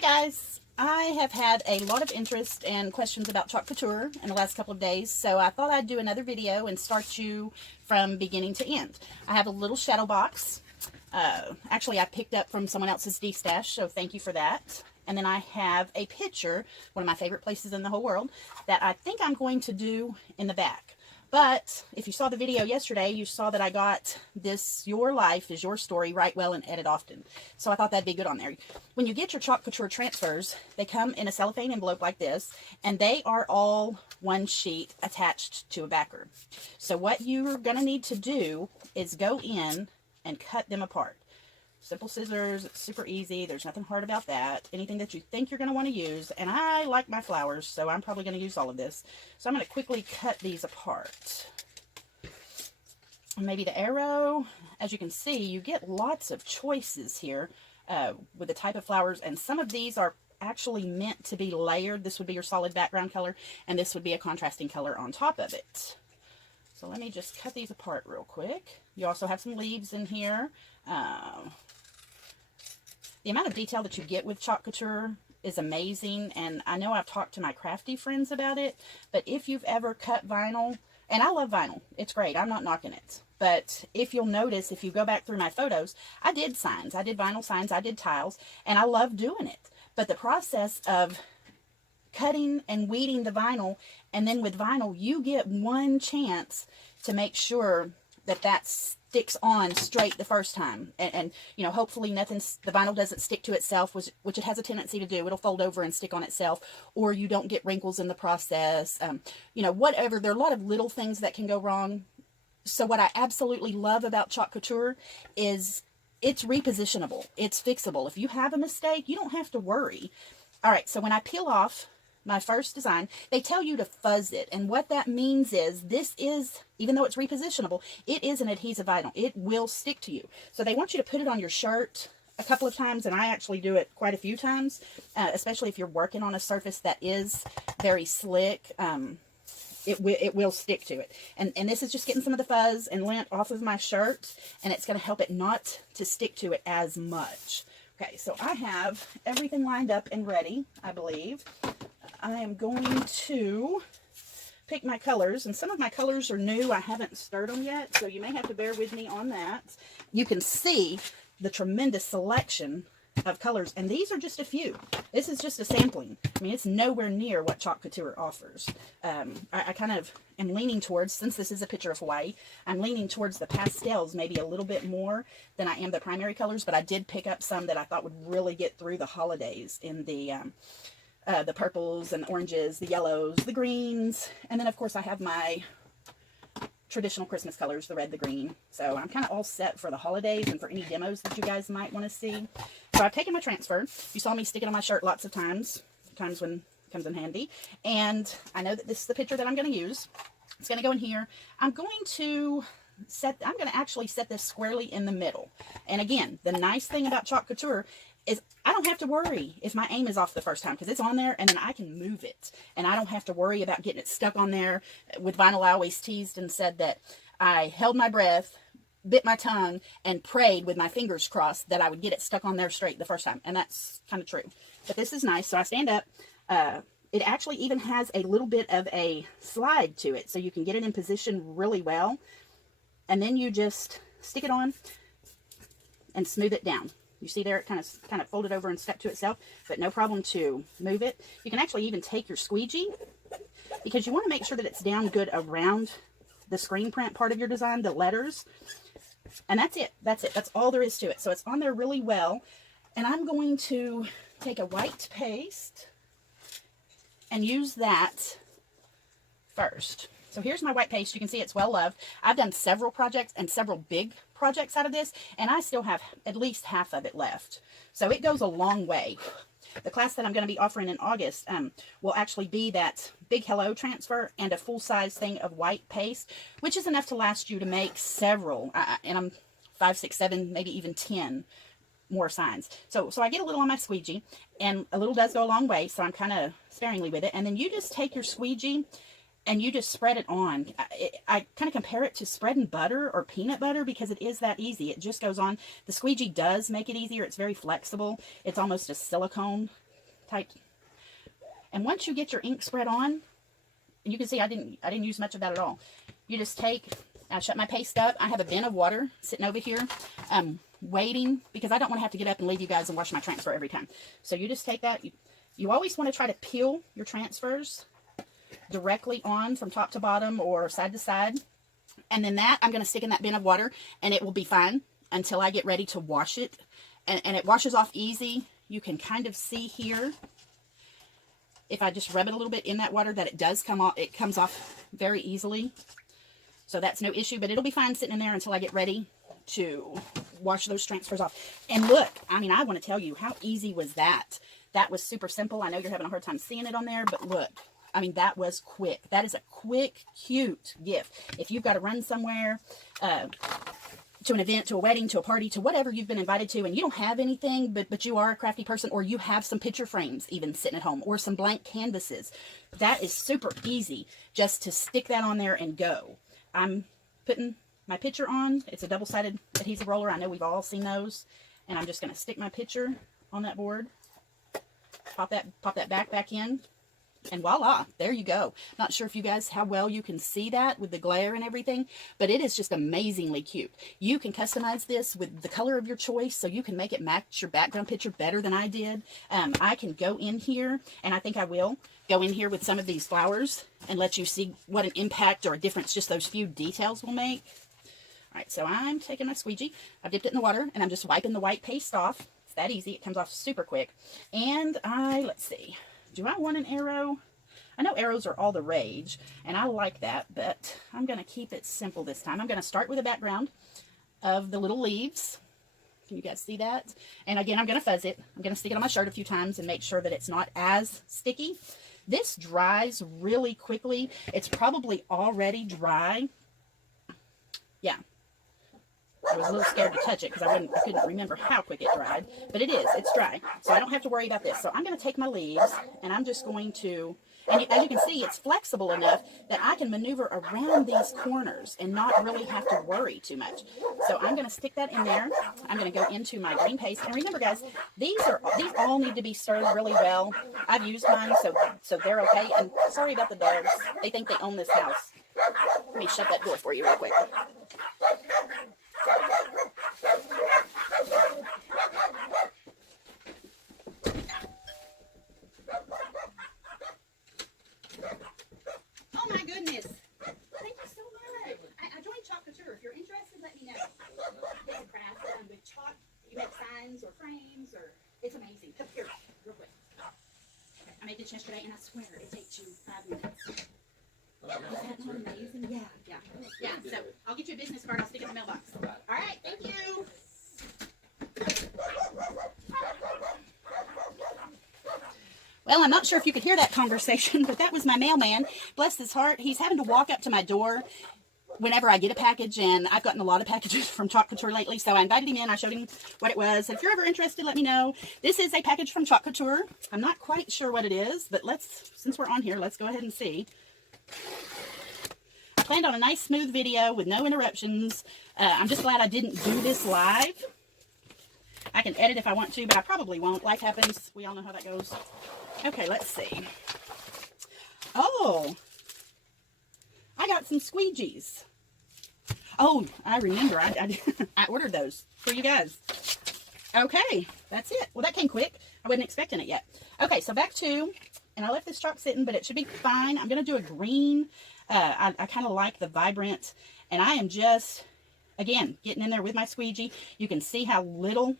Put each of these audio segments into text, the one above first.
Hi guys! I have had a lot of interest and questions about Chalk Couture in the last couple of days, so I thought I'd do another video and start you from beginning to end. I have a little shadow box. Actually, I picked up from someone else's de-stash, so thank you for that. And then I have a picture, one of my favorite places in the whole world, that I think I'm going to do in the back. But if you saw the video yesterday, you saw that I got this Your Life is Your Story, Write Well and Edit Often. So I thought that'd be good on there. When you get your Chalk Couture transfers, they come in a cellophane envelope like this, and they are all one sheet attached to a backer. So what you're going to need to do is go in and cut them apart. Simple scissors, it's super easy, there's nothing hard about that. Anything that you think you're going to want to use, and I like my flowers, so I'm probably going to use all of this. So I'm going to quickly cut these apart. Maybe the arrow, as you can see, you get lots of choices here with the type of flowers, and some of these are actually meant to be layered. This would be your solid background color, and this would be a contrasting color on top of it. So let me just cut these apart real quick. You also have some leaves in here. The amount of detail that you get with Chalk Couture is amazing, and I know I've talked to my crafty friends about it, but if you've ever cut vinyl, and I love vinyl, it's great, I'm not knocking it, but if you'll notice, if you go back through my photos, I did signs, I did vinyl signs, I did tiles, and I love doing it, but the process of cutting and weeding the vinyl, and then with vinyl, you get one chance to make sure that that sticks on straight the first time, and you know, hopefully the vinyl doesn't stick to itself, which it has a tendency to do. It'll fold over and stick on itself, or you don't get wrinkles in the process, you know, whatever. There are a lot of little things that can go wrong. So what I absolutely love about Chalk Couture is it's repositionable, it's fixable. If you have a mistake, you don't have to worry. All right, so when I peel off my first design, they tell you to fuzz it, and what that means is this is, even though it's repositionable, it is an adhesive vinyl. It will stick to you. So they want you to put it on your shirt a couple of times, and I actually do it quite a few times, especially if you're working on a surface that is very slick. It will stick to it. And this is just getting some of the fuzz and lint off of my shirt, and it's going to help it not to stick to it as much. Okay, so I have everything lined up and ready, I believe. I am going to pick my colors, and some of my colors are new. I haven't stirred them yet, so you may have to bear with me on that. You can see the tremendous selection of colors, and these are just a few. This is just a sampling. I mean, it's nowhere near what Chalk Couture offers. I kind of am leaning towards, since this is a picture of Hawaii, I'm leaning towards the pastels maybe a little bit more than I am the primary colors, but I did pick up some that I thought would really get through the holidays in the purples and the oranges, the yellows, the greens, and then of course I have my traditional Christmas colors, the red, the green. So I'm kind of all set for the holidays and for any demos that you guys might want to see. So I've taken my transfer. You saw me stick it on my shirt lots of times when it comes in handy. And I know that this is the picture that I'm going to use. It's going to go in here. I'm going to actually set this squarely in the middle. And again, the nice thing about Chalk Couture is I don't have to worry if my aim is off the first time, because it's on there and then I can move it, and I don't have to worry about getting it stuck on there. With vinyl, I always teased and said that I held my breath, bit my tongue, and prayed with my fingers crossed that I would get it stuck on there straight the first time, and that's kind of true. But this is nice. So I stand up. It actually even has a little bit of a slide to it, so you can get it in position really well, and then you just stick it on and smooth it down. You see there, it kind of folded over and stuck to itself, but no problem to move it. You can actually even take your squeegee, because you want to make sure that it's down good around the screen print part of your design, the letters. And that's it. That's it. That's all there is to it. So it's on there really well. And I'm going to take a white paste and use that first. So here's my white paste. You can see it's well loved. I've done several projects and several big projects out of this, and I still have at least half of it left. So it goes a long way. The class that I'm going to be offering in August will actually be that big Hello transfer and a full-size thing of white paste, which is enough to last you to make several, and I'm 5, 6, 7, maybe even 10 more signs. So I get a little on my squeegee, and a little does go a long way, so I'm kind of sparingly with it. And then you just take your squeegee and you just spread it on. I kind of compare it to spreading butter or peanut butter, because it is that easy. It just goes on. The squeegee does make it easier. It's very flexible. It's almost a silicone tight. And once you get your ink spread on, and you can see I didn't use much of that at all. You just take, I shut my paste up. I have a bin of water sitting over here, waiting, because I don't want to have to get up and leave you guys and wash my transfer every time. So you just take that. You always want to try to peel your transfers directly on from top to bottom or side to side. And then that I'm going to stick in that bin of water, and it will be fine until I get ready to wash it. And it washes off easy. You can kind of see here, if I just rub it a little bit in that water, that it does come off. It comes off very easily. So that's no issue, but it'll be fine sitting in there until I get ready to wash those transfers off. And look, I mean, I want to tell you, how easy was that? That was super simple. I know you're having a hard time seeing it on there, but look, I mean, that was quick. That is a quick, cute gift. If you've got to run somewhere, to an event, to a wedding, to a party, to whatever you've been invited to, and you don't have anything, but you are a crafty person, or you have some picture frames even sitting at home, or some blank canvases, that is super easy just to stick that on there and go. I'm putting my picture on. It's a double-sided adhesive roller. I know we've all seen those. And I'm just going to stick my picture on that board. Pop that back in. And voila, there you go. Not sure if you guys, how well you can see that with the glare and everything, but it is just amazingly cute. You can customize this with the color of your choice, so you can make it match your background picture better than I did. I can go in here, and I think I will go in here with some of these flowers and let you see what an impact or a difference just those few details will make. All right, so I'm taking my squeegee. I've dipped it in the water, and I'm just wiping the white paste off. It's that easy. It comes off super quick. And let's see. Do I want an arrow? I know arrows are all the rage, and I like that, but I'm going to keep it simple this time. I'm going to start with a background of the little leaves. Can you guys see that? And again, I'm going to fuzz it. I'm going to stick it on my shirt a few times and make sure that it's not as sticky. This dries really quickly. It's probably already dry. Yeah. I was a little scared to touch it because I couldn't remember how quick it dried, but it is. It's dry, so I don't have to worry about this. So I'm going to take my leaves, and I'm just going to, and as you can see, it's flexible enough that I can maneuver around these corners and not really have to worry too much. So I'm going to stick that in there. I'm going to go into my green paste, and remember, guys, these all need to be stirred really well. I've used mine, so they're okay. And sorry about the dogs; they think they own this house. Let me shut that door for you real quick. Oh my goodness. Thank you so much. I joined Couture. If you're interested, let me know. It's a craft with chalk. You make signs or frames, or it's amazing. Up here, real quick. Okay. I made this yesterday, and I swear it takes you 5 minutes. Isn't that not amazing? Yeah. So I'll get you a business card. I'll stick it in the mailbox. All right. Thank you. Well, I'm not sure if you could hear that conversation, but that was my mailman. Bless his heart. He's having to walk up to my door whenever I get a package, and I've gotten a lot of packages from Couture lately, so I invited him in. I showed him what it was. If you're ever interested, let me know. This is a package from Couture. I'm not quite sure what it is, but since we're on here, let's go ahead and see. I planned on a nice smooth video with no interruptions. I'm just glad I didn't do this live. I can edit if I want to, but I probably won't. Life happens. We all know how that goes. Okay, let's see. Oh, I got some squeegees. Oh, I remember. I ordered those for you guys. Okay, that's it. Well, that came quick. I wasn't expecting it yet. Okay, so back to, and I left this chalk sitting, but it should be fine. I'm going to do a green. I kind of like the vibrant, and I am just, again, getting in there with my squeegee. You can see how little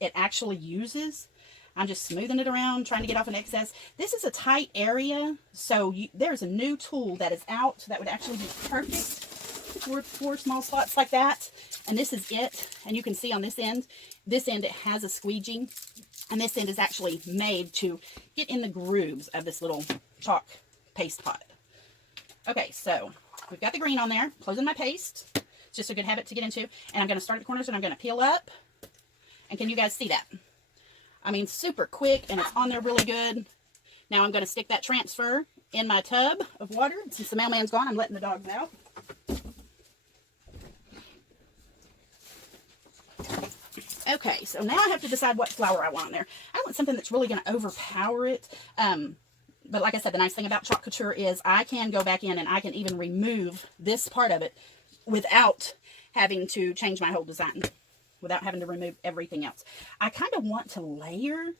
it actually uses. I'm just smoothing it around, trying to get off an excess. This is a tight area, so there's a new tool that is out that would actually be perfect for small spots like that. And this is it. And you can see on this end it has a squeegee, and this end is actually made to get in the grooves of this little chalk paste pot. Okay, so we've got the green on there, closing my paste. It's just a good habit to get into. And I'm going to start at the corners, and I'm going to peel up. And can you guys see that? I mean, super quick, and it's on there really good. Now I'm going to stick that transfer in my tub of water. Since the mailman's gone, I'm letting the dogs out. Okay, so now I have to decide what flower I want in there. I want something that's really going to overpower it. But like I said, the nice thing about Chalk Couture is I can go back in and I can even remove this part of it without having to change my whole design, without having to remove everything else. I kind of want to layer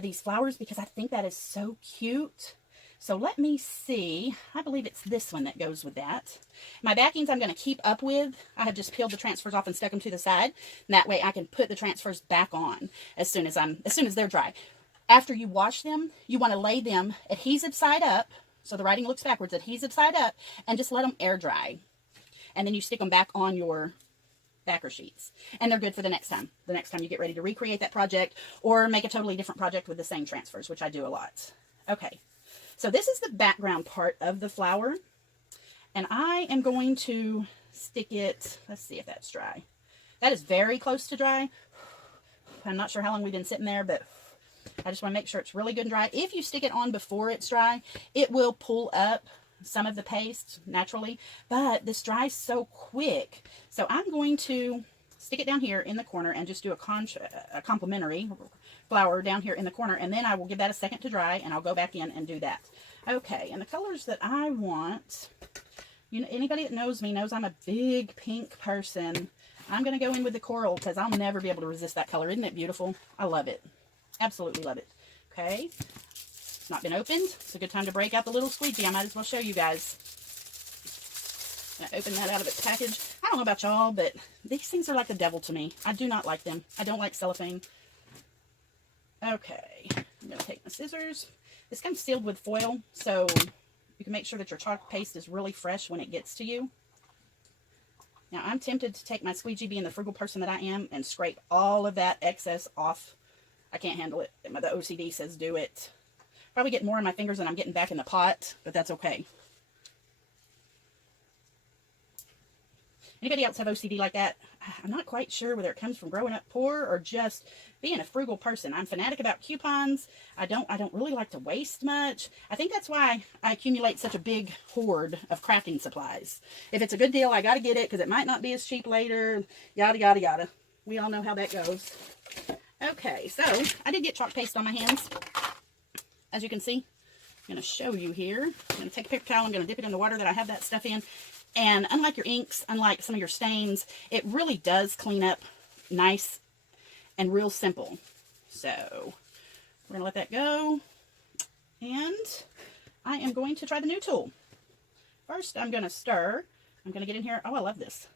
these flowers because I think that is so cute. So let me see. I believe it's this one that goes with that. My backings I'm going to keep up with. I have just peeled the transfers off and stuck them to the side. And that way I can put the transfers back on as soon as they're dry. After you wash them, you want to lay them adhesive side up, so the writing looks backwards, adhesive side up, and just let them air dry. And then you stick them back on your backer sheets. And they're good for the next time. The next time you get ready to recreate that project or make a totally different project with the same transfers, which I do a lot. Okay. So this is the background part of the flower, and I am going to stick it, let's see if that's dry. That is very close to dry. I'm not sure how long we've been sitting there, but I just want to make sure it's really good and dry. If you stick it on before it's dry, it will pull up some of the paste naturally, but this dries so quick. So I'm going to stick it down here in the corner and just do a complimentary flower down here in the corner, and then I will give that a second to dry, and I'll go back in and do that. Okay, and the colors that I want, you know, anybody that knows me knows I'm a big pink person. I'm going to go in with the coral because I'll never be able to resist that color. Isn't it beautiful? I love it. Absolutely love it. Okay, it's not been opened. It's a good time to break out the little squeegee. I might as well show you guys. Open that out of its package. I don't know about y'all, but these things are like the devil to me. I do not like them. I don't like cellophane. Okay, I'm going to take my scissors. This comes sealed with foil, so you can make sure that your chalk paste is really fresh when it gets to you. Now, I'm tempted to take my squeegee, being the frugal person that I am, and scrape all of that excess off. I can't handle it. The OCD says do it. Probably get more in my fingers than I'm getting back in the pot, but that's okay. Anybody else have OCD like that? I'm not quite sure whether it comes from growing up poor or just being a frugal person. I'm fanatic about coupons. I don't really like to waste much. I think that's why I accumulate such a big hoard of crafting supplies. If it's a good deal, I got to get it because it might not be as cheap later. Yada, yada, yada. We all know how that goes. Okay, so I did get chalk paste on my hands. As you can see, I'm going to show you here. I'm going to take a paper towel. I'm going to dip it in the water that I have that stuff in. And unlike your inks, unlike some of your stains, it really does clean up nice and real simple. So we're going to let that go. And I am going to try the new tool. First, I'm going to stir. I'm going to get in here. Oh, I love this.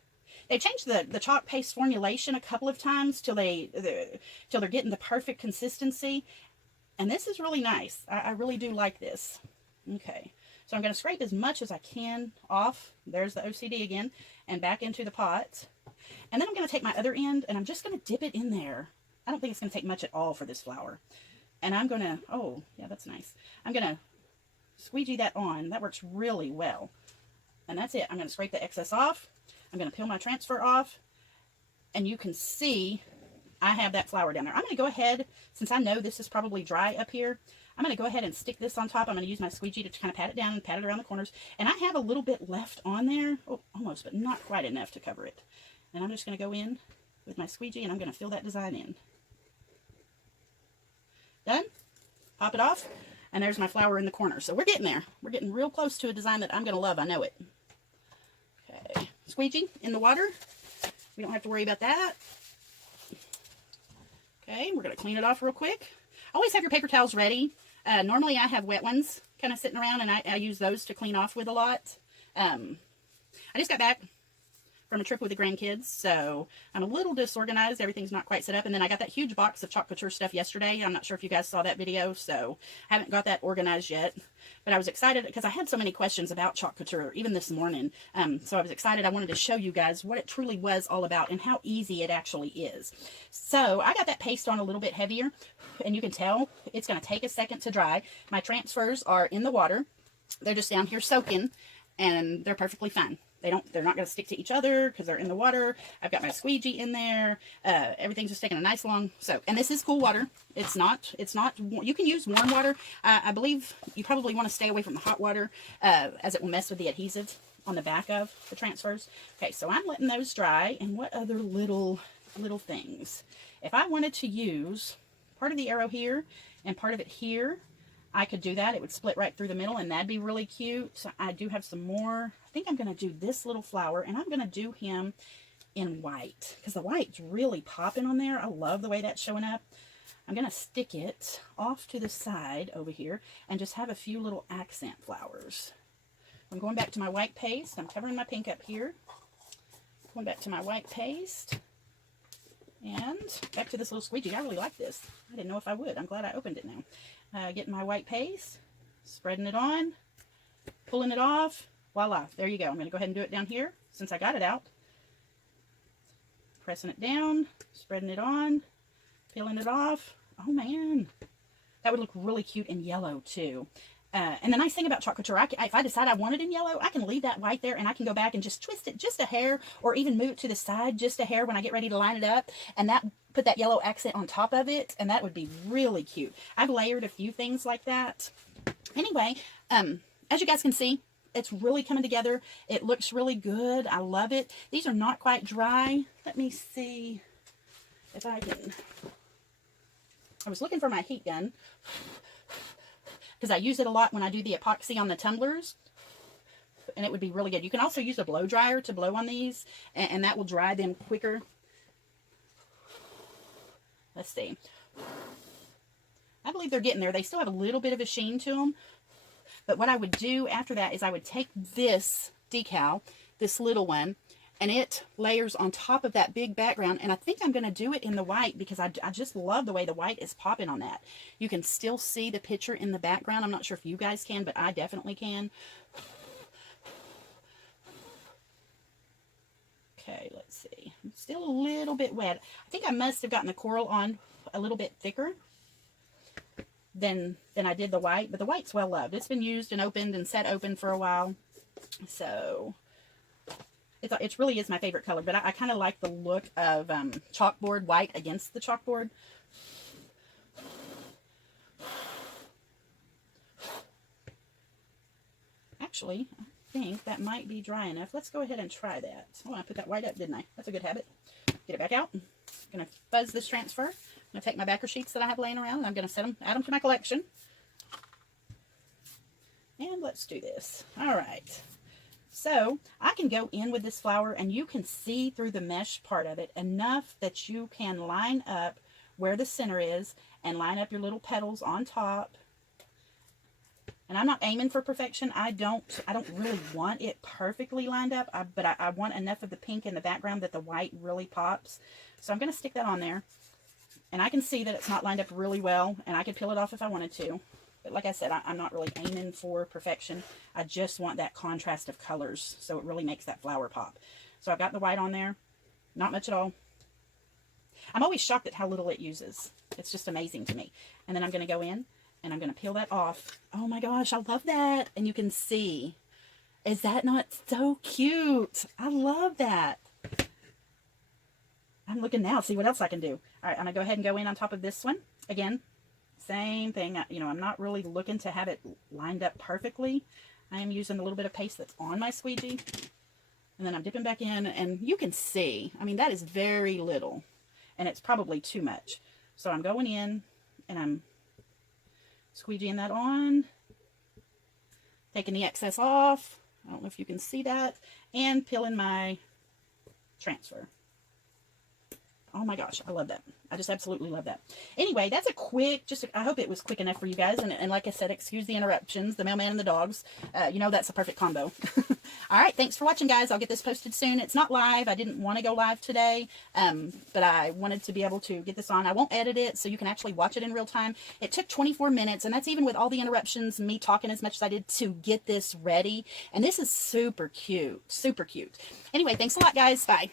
They changed the chalk paste formulation a couple of times till they're getting the perfect consistency. And this is really nice. I really do like this. Okay. So I'm going to scrape as much as I can off. There's the OCD again. And back into the pot. And then I'm going to take my other end and I'm just going to dip it in there. I don't think it's going to take much at all for this flower. And I'm going to, oh, yeah, that's nice. I'm going to squeegee that on. That works really well. And that's it. I'm going to scrape the excess off. I'm going to peel my transfer off. And you can see I have that flower down there. I'm going to go ahead, since I know this is probably dry up here, I'm going to go ahead and stick this on top. I'm going to use my squeegee to kind of pat it down and pat it around the corners. And I have a little bit left on there. Oh, almost, but not quite enough to cover it. And I'm just going to go in with my squeegee and I'm going to fill that design in. Done. Pop it off. And there's my flower in the corner. So we're getting there. We're getting real close to a design that I'm going to love. I know it. Okay. Squeegee in the water. We don't have to worry about that. Okay. We're going to clean it off real quick. Always have your paper towels ready. Normally I have wet ones kind of sitting around and I use those to clean off with a lot. I just got back from a trip with the grandkids, so I'm a little disorganized. Everything's not quite set up. And then I got that huge box of Chalk Couture stuff yesterday. I'm not sure if you guys saw that video, so I haven't got that organized yet. But I was excited because I had so many questions about Chalk Couture, even this morning. So I was excited. I wanted to show you guys what it truly was all about and how easy it actually is. So I got that paste on a little bit heavier, and you can tell it's going to take a second to dry. My transfers are in the water. They're just down here soaking, and they're perfectly fine. They're not going to stick to each other because they're in the water. I've got my squeegee in there. Everything's just taking a nice long soak. And this is cool water. It's not, you can use warm water. I believe you probably want to stay away from the hot water as it will mess with the adhesive on the back of the transfers. Okay, so I'm letting those dry. And what other little little things. If I wanted to use part of the arrow here and part of it here, I could do that. It would split right through the middle, and that'd be really cute. So I do have some more. I think I'm going to do this little flower, and I'm going to do him in white because the white's really popping on there. I love the way that's showing up. I'm going to stick it off to the side over here and just have a few little accent flowers. I'm going back to my white paste. I'm covering my pink up here. Going back to my white paste. And back to this little squeegee. I really like this. I didn't know if I would. I'm glad I opened it now. Getting my white paste, spreading it on, pulling it off. Voila, there you go. I'm going to go ahead and do it down here since I got it out. Pressing it down, spreading it on, peeling it off. Oh man, that would look really cute in yellow too. And the nice thing about Chalk Couture, if I decide I want it in yellow, I can leave that white there and I can go back and just twist it just a hair, or even move it to the side just a hair when I get ready to line it up, and that put that yellow accent on top of it, and that would be really cute. I've layered a few things like that. Anyway, as you guys can see, it's really coming together. It looks really good. I love it. These are not quite dry. Let me see if I can. I was looking for my heat gun because I use it a lot when I do the epoxy on the tumblers, and it would be really good. You can also use a blow dryer to blow on these, and that will dry them quicker. Let's see. I believe they're getting there. They still have a little bit of a sheen to them. But what I would do after that is I would take this decal, this little one, and it layers on top of that big background. And I think I'm going to do it in the white because I just love the way the white is popping on that. You can still see the picture in the background. I'm not sure if you guys can, but I definitely can. Okay, let's see. I'm still a little bit wet. I think I must have gotten the coral on a little bit thicker than I did the white, but the white's well loved. It's been used and opened and set open for a while, so it really is my favorite color. But I kind of like the look of chalkboard white against the chalkboard. Actually, I think that might be dry enough. Let's go ahead and try that. Oh, I put that white up, didn't I? That's a good habit. Get it back out. I'm going to fuzz this transfer. I'm going to take my backer sheets that I have laying around, and I'm going to add them to my collection. And let's do this. All right. So I can go in with this flower, and you can see through the mesh part of it enough that you can line up where the center is and line up your little petals on top. And I'm not aiming for perfection. I don't really want it perfectly lined up, but I want enough of the pink in the background that the white really pops. So I'm going to stick that on there. And I can see that it's not lined up really well, and I could peel it off if I wanted to. But like I said, I'm not really aiming for perfection. I just want that contrast of colors, so it really makes that flower pop. So I've got the white on there. Not much at all. I'm always shocked at how little it uses. It's just amazing to me. And then I'm going to go in, and I'm going to peel that off. Oh my gosh, I love that. And you can see. Is that not so cute? I love that. I'm looking now to see what else I can do. All right, I'm going to go ahead and go in on top of this one. Again, same thing. You know, I'm not really looking to have it lined up perfectly. I am using a little bit of paste that's on my squeegee. And then I'm dipping back in, and you can see, I mean, that is very little. And it's probably too much. So I'm going in, and I'm squeegeeing that on. Taking the excess off. I don't know if you can see that. And peeling my transfer. Oh my gosh, I love that. I just absolutely love that. Anyway, that's a quick, I hope it was quick enough for you guys. And like I said, excuse the interruptions, the mailman and the dogs. You know, that's a perfect combo. All right, thanks for watching, guys. I'll get this posted soon. It's not live. I didn't want to go live today, but I wanted to be able to get this on. I won't edit it, so you can actually watch it in real time. It took 24 minutes, and that's even with all the interruptions, me talking as much as I did to get this ready. And this is super cute, super cute. Anyway, thanks a lot, guys. Bye.